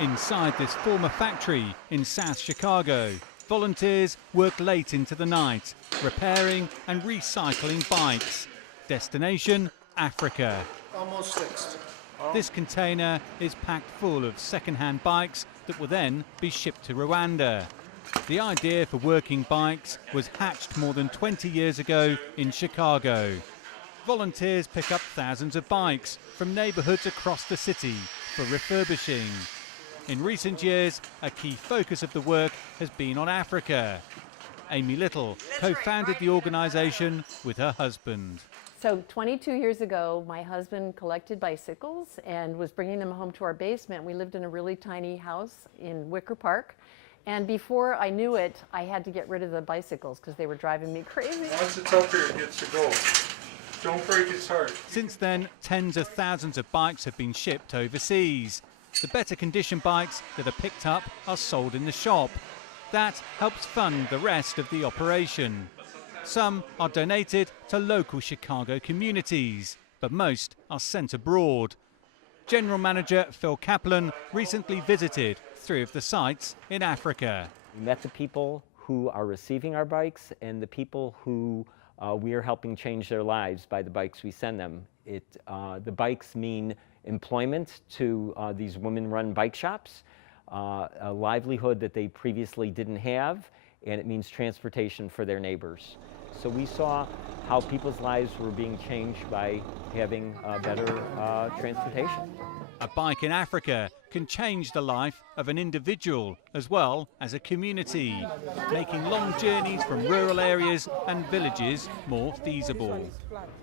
Inside this former factory in South Chicago, volunteers work late into the night, repairing and recycling bikes. Destination, Africa. Almost fixed. This container is packed full of second-hand bikes that will then be shipped to Rwanda. The idea for working bikes was hatched more than 20 years ago in Chicago. Volunteers pick up thousands of bikes from neighborhoods across the city for refurbishing. In recent years, a key focus of the work has been on Africa. Amy Little co-founded the organization with her husband. So 22 years ago, my husband collected bicycles and was bringing them home to our basement. We lived in a really tiny house in Wicker Park. And before I knew it, I had to get rid of the bicycles because they were driving me crazy. Once it's up here, it gets to go. Don't break its heart. Since then, tens of thousands of bikes have been shipped overseas. The better condition bikes that are picked up are sold in the shop. That helps fund the rest of the operation. Some are donated to local Chicago communities, but most are sent abroad. General Manager Phil Kaplan recently visited 3 of the sites in Africa. We met the people who are receiving our bikes and the people who we are helping change their lives by the bikes we send them. The bikes mean employment to these women-run bike shops, a livelihood that they previously didn't have, and it means transportation for their neighbors. So we saw how people's lives were being changed by having better transportation. A bike in Africa can change the life of an individual as well as a community, making long journeys from rural areas and villages more feasible.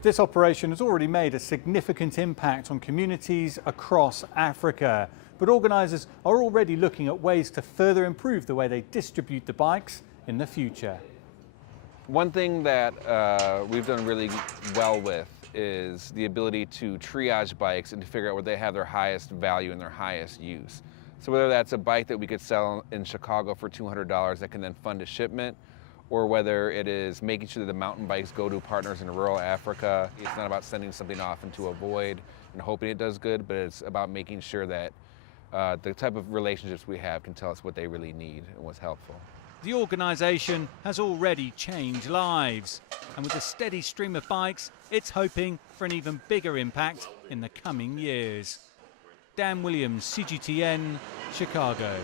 This operation has already made a significant impact on communities across Africa, but organisers are already looking at ways to further improve the way they distribute the bikes in the future. One thing that we've done really well with is the ability to triage bikes and to figure out where they have their highest value and their highest use. So whether that's a bike that we could sell in Chicago for $200 that can then fund a shipment, or whether it is making sure that the mountain bikes go to partners in rural Africa. It's not about sending something off into a void and hoping it does good, but it's about making sure that the type of relationships we have can tell us what they really need and what's helpful. The organisation has already changed lives, and with a steady stream of bikes, it's hoping for an even bigger impact in the coming years. Dan Williams, CGTN, Chicago.